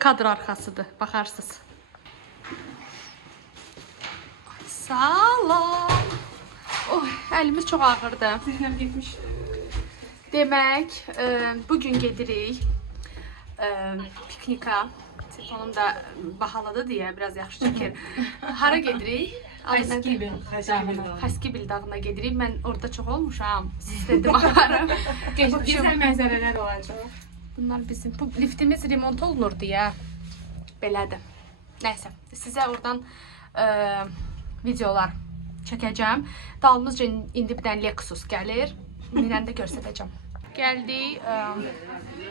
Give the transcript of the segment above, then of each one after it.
kadr arkasıdır. Baxarsınız. Salam. Oy, əlimiz çox ağırdır. Zeynep gitmiş. Demək, bugün gedirik piknika. Telefonum da bahalıdır deyə biraz yaxşı çəkir. Hara gedirik? Xəskibil dağına gedirik. Mən orada çox olmuşam. İstədim axarım. Güzel mənzərələr olacaq. Bunlar bizim. Bu liftimiz remont olunur deyə. Belədir. Nəysə, sizə oradan videolar çəkəcəm. Dalımızca indi bir dənə Lexus gəlir. Minəndə göstərəcəm. Gəldik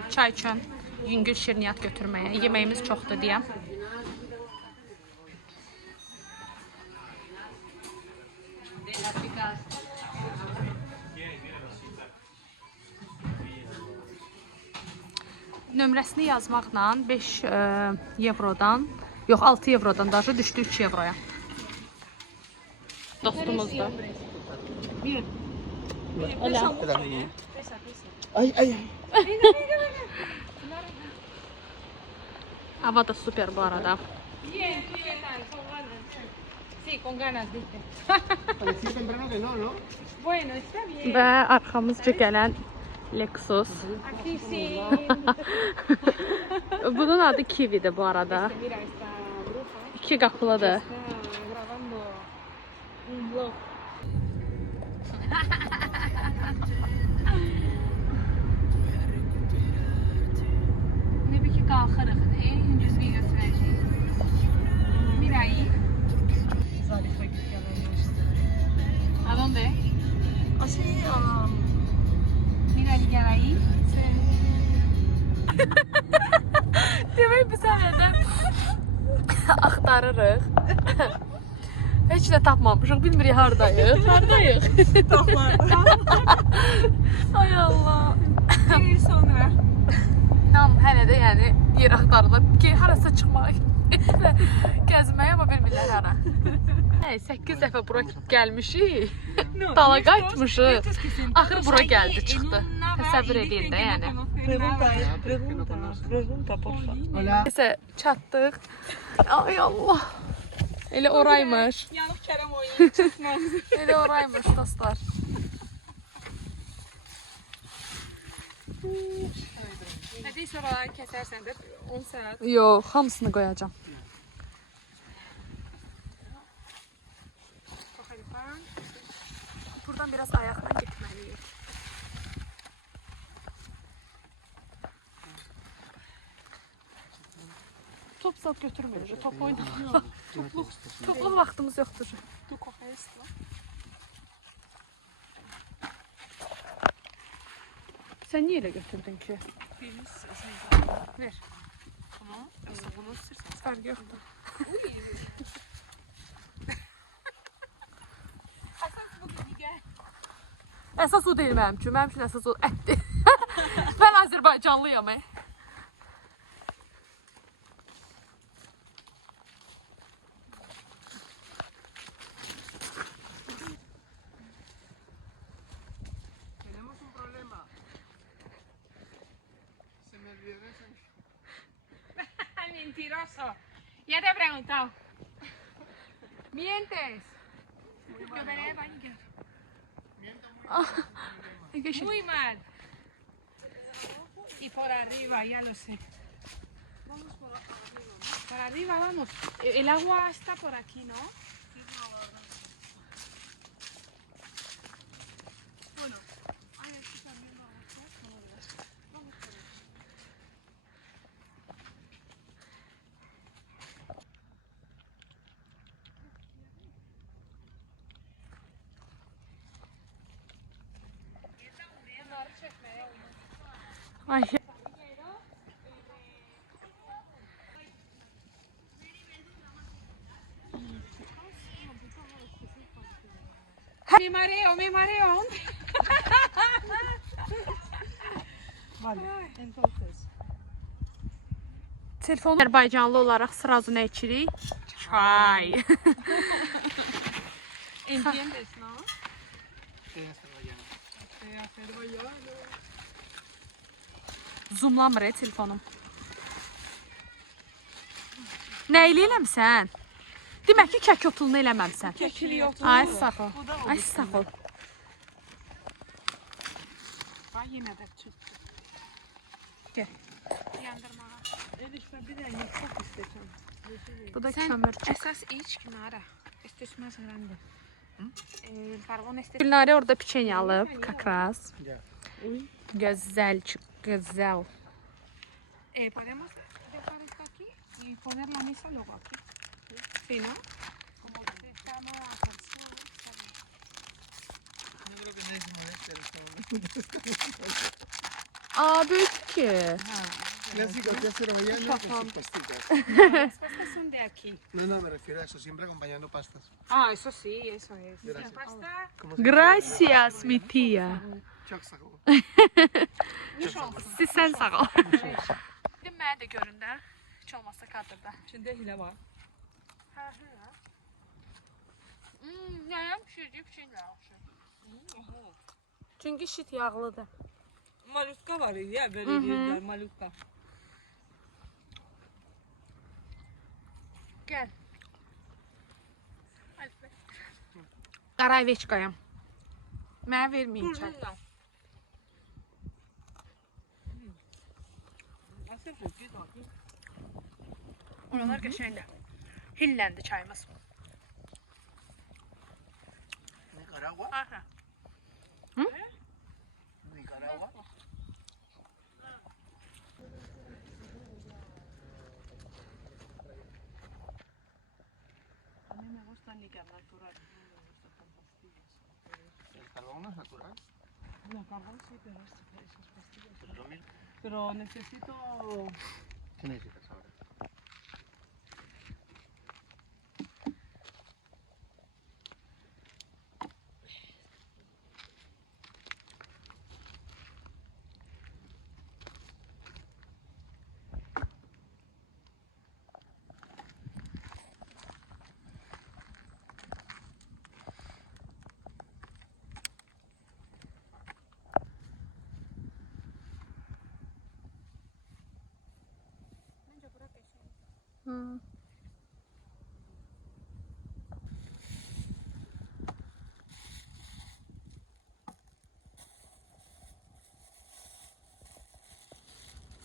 çay üçün yüngül şirniyyat götürməyə. Yeməyimiz çoxdur deyə. Nömrəsini yazmaqla 5 evrodan, yox 6 evrodan daha düşdü 3 evroya. Dostumuzdur. Hola. Ay, ay. Hava da süper bu arada. Bien, ¿qué tal? Con ganas. Sí, con ganas, dice. Parecía temprano que no, ¿no? Bueno, está bien. Və arxamızca gələn Lexus. Aquí sí. Bunun adı Kiwi'dir bu arada. Mira, esta bruja 2 qapılıdır. está grabando un vlog. Ne bir ki qalxırıq, hündüzlüyü götürəcəyik. Mira ahí. ¿A dónde? Así, Mira el ahí. Demək biz hələ də axtarırıq. Heç nə tapmamışıq, bilmirik hardayıq. Hardayıq? Ay Allah. bir yıl sonra. İnan hələ də yəni yer axtarılır ki, harasa çıxmağa və gəzməyə, amma bilmirlər hara. 8 dəfə bura gəlmişik, dala qayıtmışıq. Axır bura gəldi, çıxdı. Təsəvvür edin də yəni. Pregunta, por favor. Hola. Nəsə çatdıq. Ay Allah. Elə oraymış. Yanlış kerem oyunu çıkmaz. Elə oraymış dostlar. Hadi sonra kesersen de 10 saat. Yox, hamısını qoyacağam. Buradan biraz ayaqla getməliyik. Top sat götürmürük. Top oynayırıq. Topluq vaxtımız yoxdur. Tu coges esto. Sən niyə elə götürdün ki? Ver. Tamam. Aslında bunu ısırsan. Fərq yoxdur. Asas bu gibi. Əsas o deyil mənim üçün. Mənim üçün əsas o ətdir. Mən Azərbaycanlıyam. Tenemos un problema. Se me olvidó eso. Mentiroso. Ya te he preguntado. Mientes. Que veré, baño. Muy mal. Y por arriba, ya lo sé. Vamos por arriba, ¿no? Por arriba, vamos. El agua está por aquí, ¿no? Bueno. Ay, aquí también vamos, ¿no? Vamos por aquí. Ay. Me mareo. Vale, entonces. Telefon Azərbaycanlı olaraq sırası nə içirik? Çay. ¿Entiendes, no? Soy azerbaiyano. Zoomlamır telefonum. Nə eləməsən? Demək ki, kək otulunu eləməmsən. Kekili yok. Ay sağ ol. Bu da oldu. Ay sağ ol. Bak yine de çıktı. Gel. Yandırmağa. Elif'e bir de çok isteyeceğim. Bu da Sen kömür. esas iç Günara. İstiyorsun más grande. Pardon este. Gülnare orada piçenya alıb, kakras. Ya. Gözəl, çox gözəl. Podemos dejar esto aquí y poner la mesa luego aquí. Sí, ¿no? Como que está más cansado, está bien. No creo que nadie se moleste en este momento. Aa, böyük ki. Clásico que hace Ramayana con sus pastitas. Las pastas son de aquí. No, me refiero a eso, siempre acompañando pastas. Ah, eso sí, eso es. Gracias. La pasta. ¿Cómo se Gracias, mi tia. Çok sağ ol. Nuş olsun. Siz sən sağ ol. Dedim, mənə də görün də. Heç olmazsa kadrda. İçinde hile var. Nəyəm pişirdiyi piçenya yaxşı. Çünki şit yağlıdır. Malutka var ya böyle yerler malutka. Gəl. Qarayveçkayam. Mənə verməyin çay. Nasıl kokuyor tatlı? Oralar qəşəngdir. Hilləndi çayımız. Nicaragua. Aha. Nicaragua. A mí me gusta níquel natural, no me gusta con pastillas. El carbón no es natural. No, carbón sí, pero esas pastillas. Pues lo mismo. Pero necesito. ¿Qué necesitas ahora?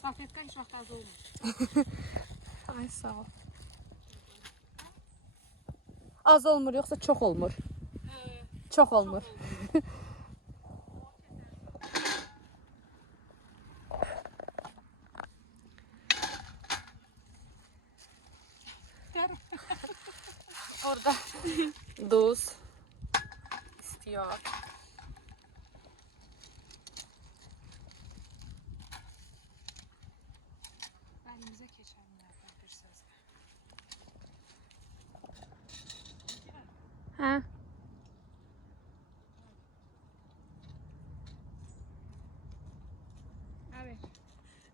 Salfetka hiç vakti az olmaz. Ay sağ ol. Az olmur yoxsa çox olmur? Çox olmur. Orada duz istiyor. Elimize keçelim yapabilirsiniz. Hə? Evet.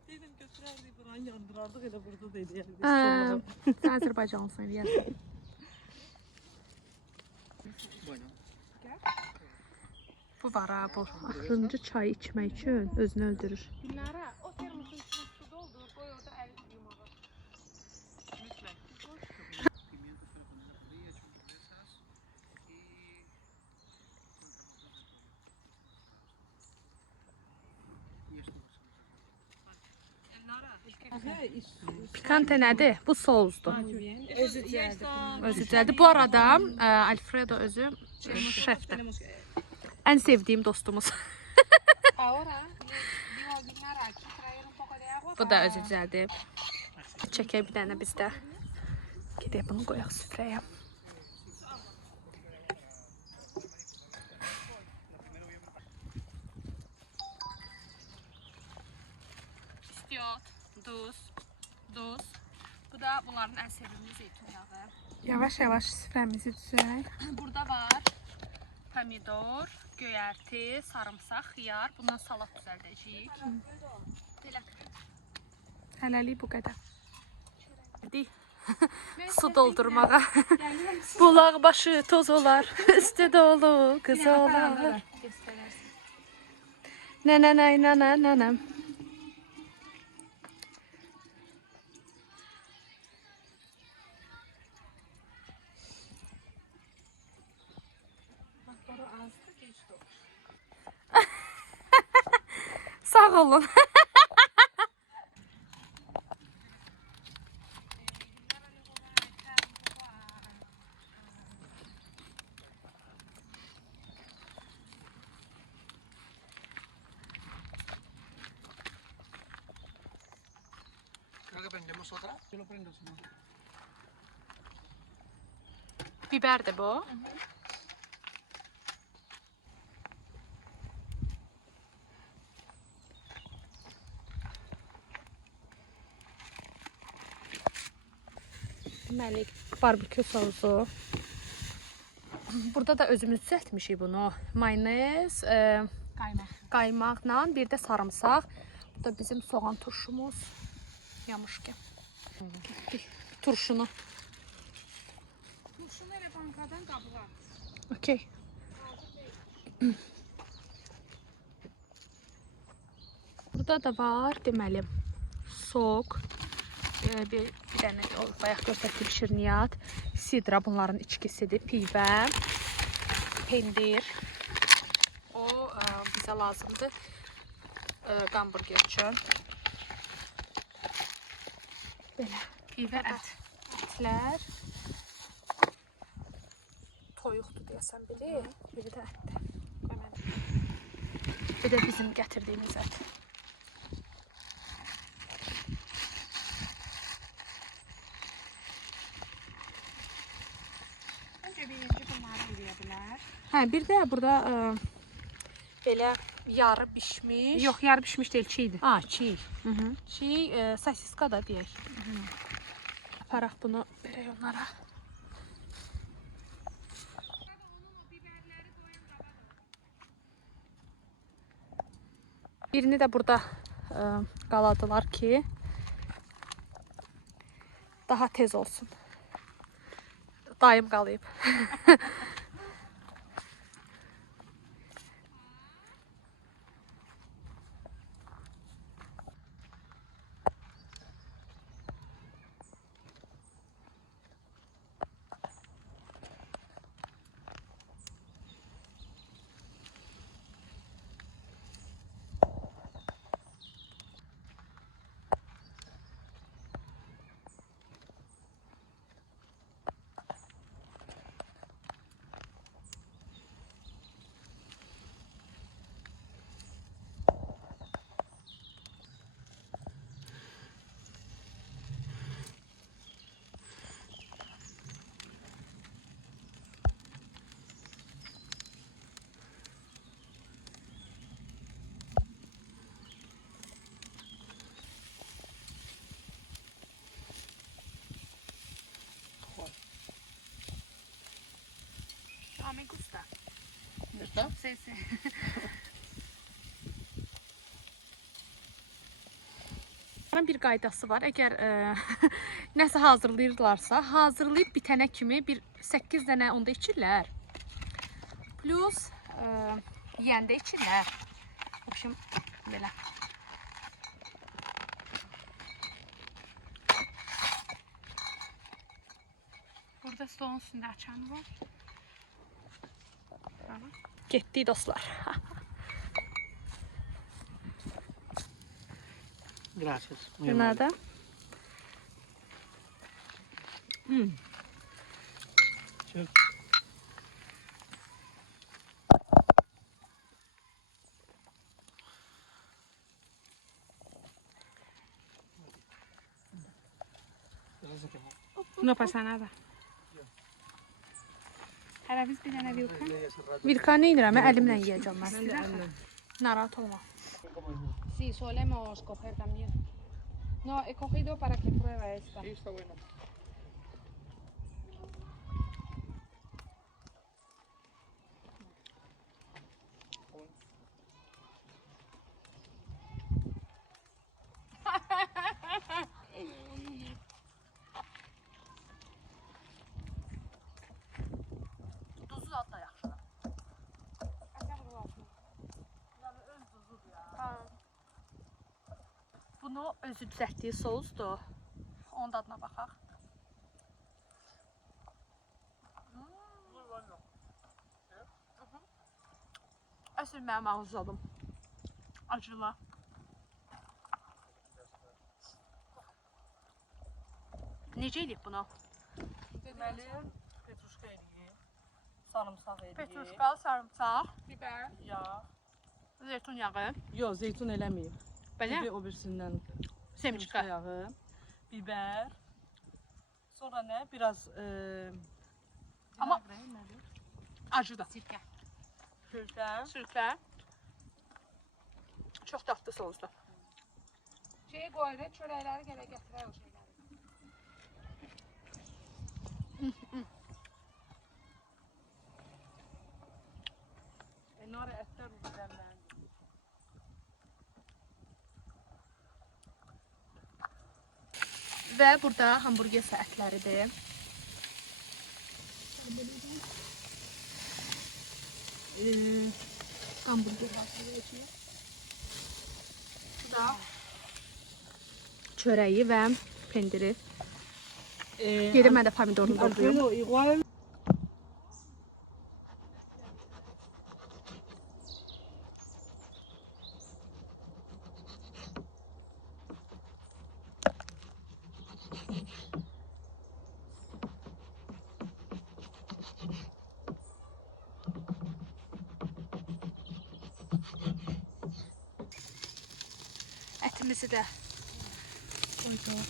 Dedim götürərdik buranı yandırardıq elə burada da eləyərdik. Sən Azərbaycanlısan deyəsən. Bueno. Bu var ha, bu. Axırıncı çay içmək üçün özünü öldürür. Günlara o termosun içine su doldur. Koy orada el yumağı. Pimientos para poner las olillas, un poquito de sal. Y esto más o menos. Pikante nədir? Bu sousdur. Özü düzeldi. Özü düzəldi. Bu arada Alfredo özü şefdir. Ən sevdiyim dostumuz. Ahora digo a Günlara aquí traer un poco de agua. Bu da özü düzəldi. Çəkək bir dənə bizdə. Gedək bunu qoyaq süfrəyə. İstiyot, duz. Bu da bunların ən sevimli zeytun yağı. Yavaş süfremizi düzelt. Burada var pomidor, göyərti, sarımsaq, xiyar. Bundan salat düzəldəcəyik. Hələlik bu qədər. Su doldurmağa. Bulaq başı toz olar, üstü dolu qız olar. Nənəm. Sağ olun. Creo que prendemos otra. Yo lo prendo si no. Biber de bu. Deməli, barbekü sosu. Burada da özümüz düzəltmişik bunu. Mayonez, qaymaqla, bir də sarımsaq. Bu da bizim soğan turşumuz. Yamışkən. Turşunu. Turşunu elə bankadan qabığa. Okey. Burada da var deməli sok, bir dənə bayaq göstərdiyim şirniyyat, sidra bunların içkisidir, pivə, pendir. O bizə lazımdır hamburger üçün. Belə pivə ətlər. Toyuqdur deyəsən biri, biri də ətdir. Bir də bizim gətirdiyimiz ət. Öncə birinci bunları eləyə bilər. Hə, bir də burada belə yarı bişmiş. Yox, yarı pişmiş deyil, çiğdir. Çiğ. Çiğ sosiska da deyək. Aparaq bunu verək onlara. Birini də burada qaladılar ki, daha tez olsun. Dayım qalayıb. Me gusta. ¿Está? Sí, sí. Bunların bir qaydası var. Əgər nəsə hazırlayırlarsa, hazırlayıb bitənə kimi bir 8 dənə onda içirlər. Plus yeyəndə içirlər. В общем, belə. Burada stolun üstünde açan var. Getdik dostlar. Gracias. De nada. Çok. No pasa nada. Hələ biz bir dənə vilka. Vilka nə edirəm? Mən əlimlə yeyəcəm mən. Narahat olma. Sí, solemos coger también. No, he cogido para que pruebe esta. Sí, está bueno. Duzu da yaxşı. Bunu özü düzəltdiyi sousdur. Onun dadına baxaq. Əsl mənim ağızladım. Acılı. Necə eləyib bunu? Deməli, petruşka eləyib, sarımsaq eləyib. Petruşka, sarımsaq, Biber. Yağ. zeytun yağı, Yox, zeytun eləməyib. belə Bir o birisindən semiçka. yağı, biber. Sonra nə? Biraz Amma- nədir? Acı da. Sirkə. Sirkə. Sirkə. Çox dadlı sosdur. Şey qoyur, çörəkləri gələ gətirər o şeyləri. Nara ətlər üzərləndi. Və burada hamburger ətləridir. Hamburger hazırlayacağıq. Bu da çörəyi və pendiri. Geri mən də pomidorunu doğrayım. Alfredo, igual. Ətimizi də qoyduq.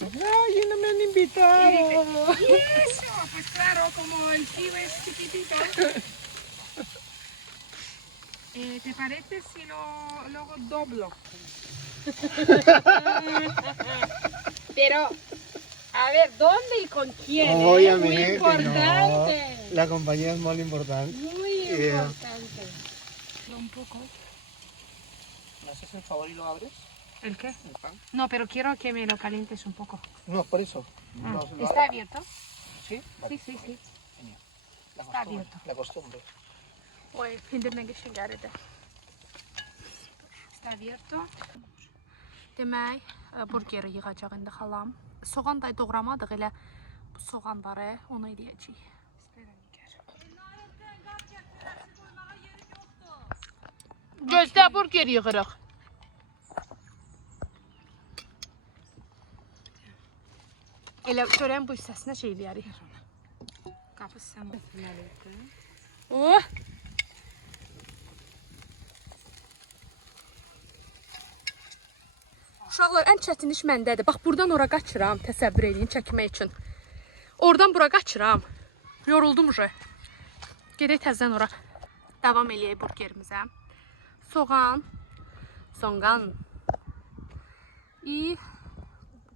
Ay, no me han invitado. Y eso, pues claro, como el tío es chiquitito. ¿Te parece si luego doblo? Pero, a ver, ¿dónde y con quién? Muy Obviamente, no. importante. La compañía es muy importante. Muy importante. Un poco. ¿Me haces el favor y lo abres? ¿El qué? El pan. No, pero quiero que me lo calientes un poco. No, por eso. No, lo ¿Está abres. abierto? ¿Sí? Vale. Sí, sí, sí. Genial. La Está costumbre. abierto. La costumbre. Oy, pendirlə qəşəng gəridir. Está abierto. Demək, burgeri yığacaq indi xalam. Soğan da doğramadıq, elə bu soğanları onu eləyəcəyik. Gözdə burger yığırıq. Elə çörəyin bu hissəsinə şey eləyərik. Kapı sen. Oh! Uşaqlar, ən çətin iş məndədir. Bax, buradan ora qaçıram, təsəvvür edin, çəkmək üçün. Oradan bura qaçıram. Yoruldum uje. Gedək təzdən ora. Davam eləyək burgerimizə. Soğan. Soğan. İyi.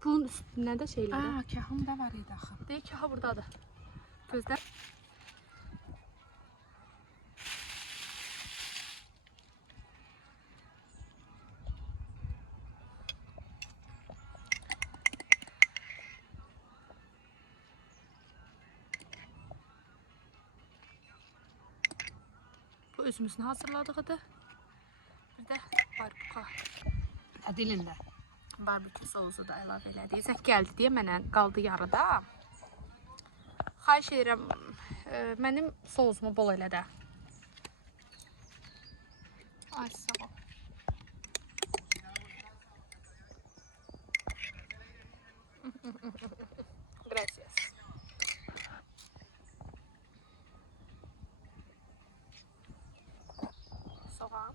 Bunun üstünə də şeyləri. Aa, kahım da var idi axı. Deyək ki, ha buradadır. Gözlə. Bu özümüzün hazırladığıdır. Bir də barbika. Dilində. Barbekü sosu da əlavə elədik. Zəng gəldi deyə mənə qaldı yarıda. Xahiş edirəm, mənim sosumu bol elə də. Ay, sağ ol. Gracias. Soğan.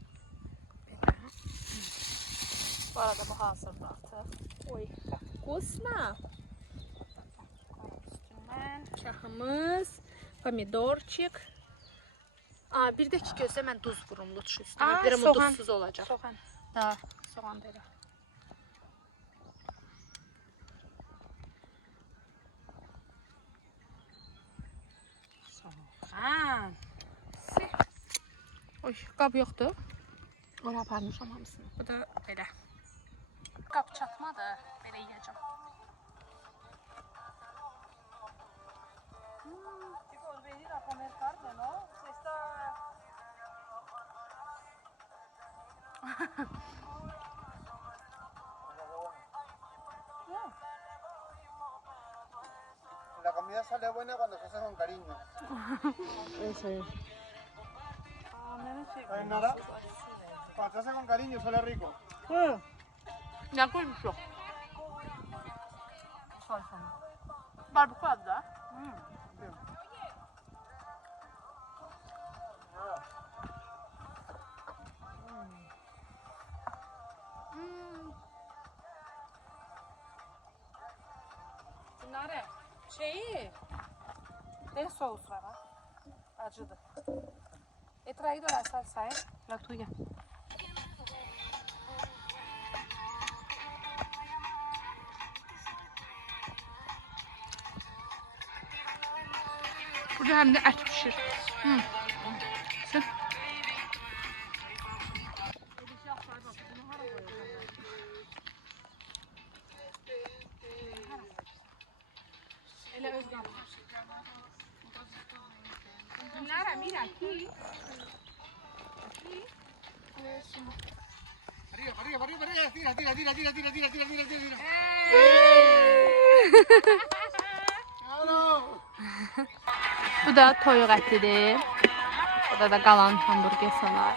Bu arada bu hazırdır artıq. Oy, вкусно. Üstündən kahımız, pomidorçik. Aa, bir də ki gözlə mən duz vurum lütf üstünə. Aa, Deyirəm o soğan. duzsuz olacaq. Soğan. Da, soğan belə. Soğan. Oy, qab yoxdur. Ora aparmışam hamısını. Bu da belə. Qab çatmadı, belə yeyəcəm. Chicos, venir a comer carne, ¿no? Se está... sale buena cuando se hace con cariño. ¿Sabes nada? Cuando se hace con cariño sale rico. Ne koymuş o? Barbukü adı da. Bunları de sos var ha. Acıdı. He traído la salsa, la tuya. Burada hem de et pişir. Sen. Ele özgür. Nara, mira aquí. Arriba, arriba, arriba, arriba. Tira, tira, tira, tira, tira, tira, tira, tira, tira. Claro. Bu da toyuq ətidir. Burada da qalan hamburger salar.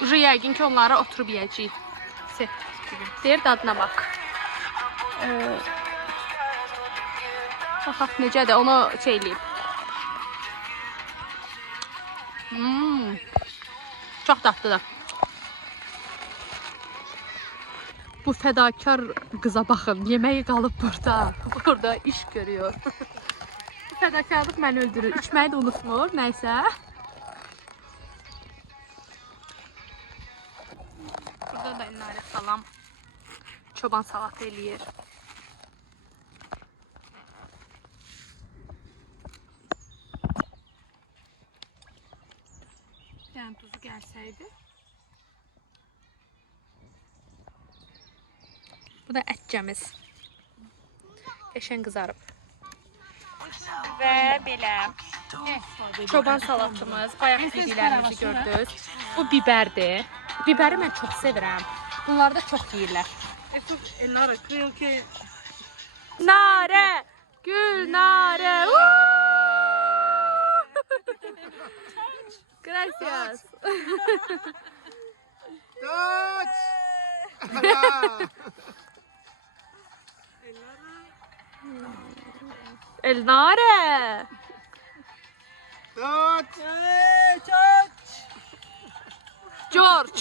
Ucu yəqin ki onlara oturub yeyəcəyik. Deyir dadına bax. Baxaq necədir onu şey eləyib. Çox dadlıdır. Bu fədakar qıza baxın, yeməyi qalıb burada. Burada iş görüyor. Bu fədakarlıq məni öldürür. İçməyi də unutmur, nəysə. Burada da Elnarə salam çoban salatı eləyir. Yəni tuzu gəlsəydi. Bu da ətcəmiz. Qəşəng qızarıb. Və belə çoban salatımız, bayaq dediklərimizi gördünüz. Bu bibərdir. Bibəri mən çox sevirəm. Bunları da çox yeyirlər. Elnara, creo que Narə! Gül narə! Gracias. Touch. Elnarə! Touch. George!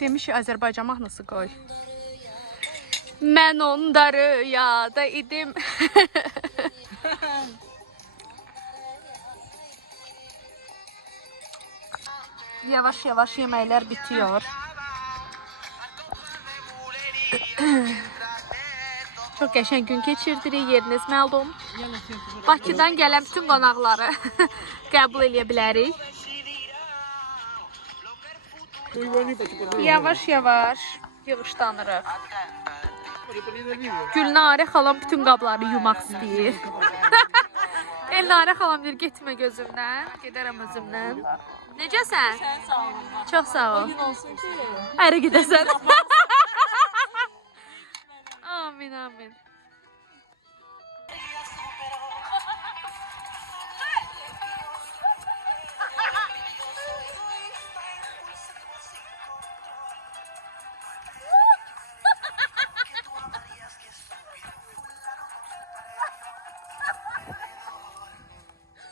Demiş Azərbaycan mahnısı qoy. Mən onda rüyada idim. Yavaş yavaş yeməklər bitiyor. Çox qəşəng gün keçirdirik, yeriniz məlum. Bakıdan gələn bütün qonaqları qəbul edə bilərik. Yavaş yavaş yığışdanırıq. Gülnarə xalam bütün qabları yumaq istəyir. Elnarə xalam deyir, getmə gözümdən, gedərəm özümdən. Necəsən? sen sağ ol. Çox sağ ol. Gün olsun ki. Ayrı gedəsən. Amin, amin.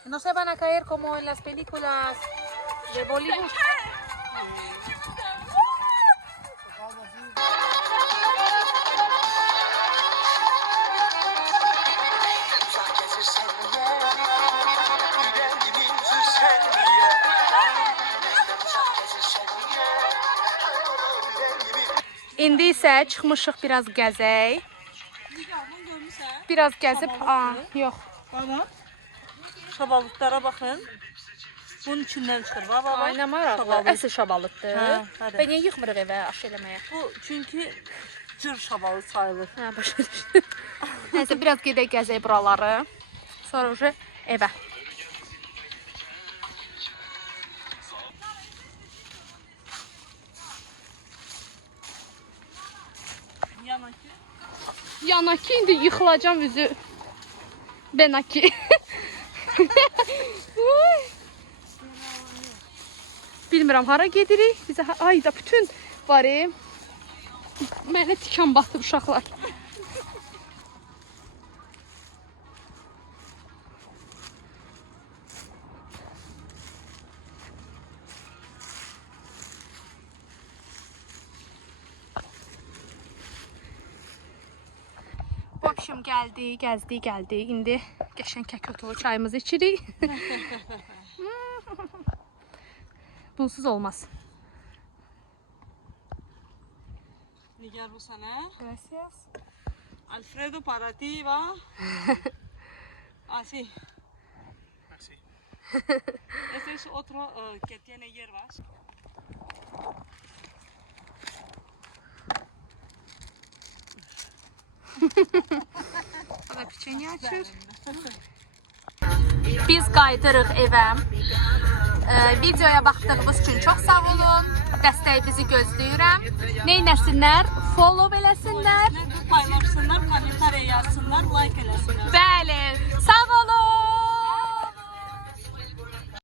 No se van a caer como en las películas de Bollywood. İndi isə çıxmışıq biraz gəzək. Bunu görmüşsən? Biraz gəzib, yox. Bana. Şabalıklara bakın. Bunun içindən çıxır. Baba bak. Ay, nə maraqlı. Şabalık. Əsl şabalıqdır. Hə, hə. Və niyə yıxmırıq evə aş eləməyə? Bu çünkü cır şabalı sayılır. Hə, başa düşdüm. Nəysə, biraz gedək gəzək buraları. Sonra уже evə. Yanaki. Yanaki indi yıxılacam üzü. Benaki. Bilmirəm hara gedirik. Bizə ayda bütün var. Mənə tikan batır uşaqlar. Bu akşam gəldik, gəldik. İndi qəşəng kəkotulu çayımızı içirik. Bunsuz olmaz. Nigar bu sana. Gracias. Alfredo para ti va. Así. Merci. Este es otro que tiene hierbas. O da piçeni açır. Biz qayıdırıq evə. Videoya baxdığınız üçün çox sağ olun. Dəstəyinizi gözləyirəm. Neynəsinlər? Follow eləsinlər. Paylaşsınlar, komentariya yazsınlar, like eləsinlər. Bəli. Sağ olun.